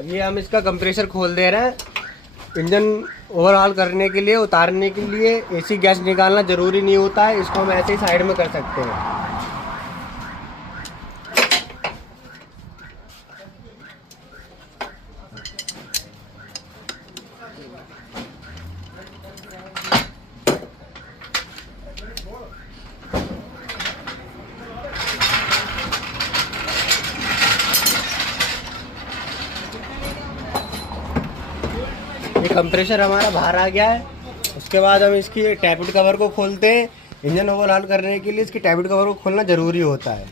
अब ये हम इसका कंप्रेसर खोल दे रहे हैं। इंजन ओवरऑल करने के लिए, उतारने के लिए एसी गैस निकालना ज़रूरी नहीं होता है, इसको हम ऐसे ही साइड में कर सकते हैं। ये कंप्रेसर हमारा बाहर आ गया है। उसके बाद हम इसकी टैबिट कवर को खोलते हैं। इंजन ओवरऑल करने के लिए इसकी टैबिट कवर को खोलना ज़रूरी होता है।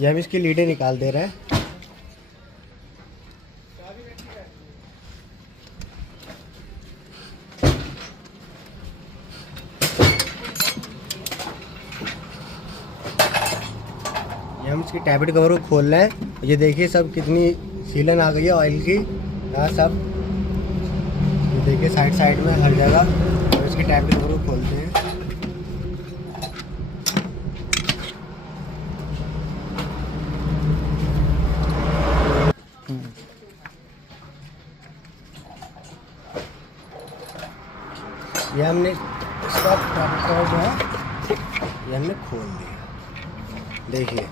ये हम इसकी लीडें निकाल दे रहे हैं। ये हम इसकी टैबिट कवर को खोल रहे हैं। ये देखिए सब कितनी सीलन आ गई है ऑयल की, यहाँ सब देखिए साइड में हर जगह। और इसकी टैबिट कवर को खोलते हैं। ये हमने इसका टैबिट कवर जो है ये हमने खोल दिया, देखिए।